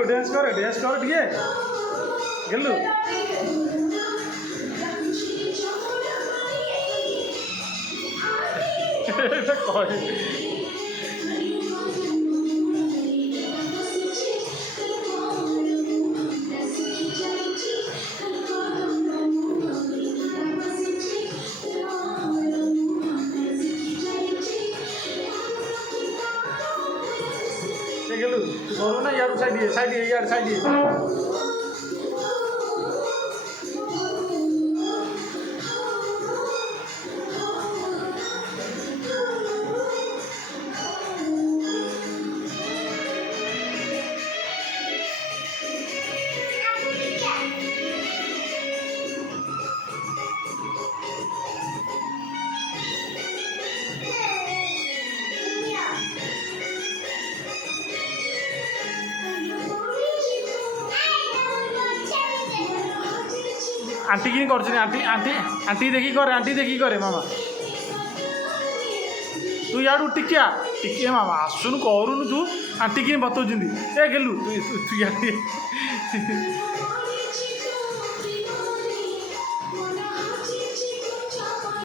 गेलु डांस कर टिके गेलु गेलु गरु ना यार साइड यार साइड आंटी की कर आंटी आंटी आंटी देखी करे मामा तू यार टिकिया टिके मामा आसुन करूनु तू आंटी की बतौं ए गेलु तू यार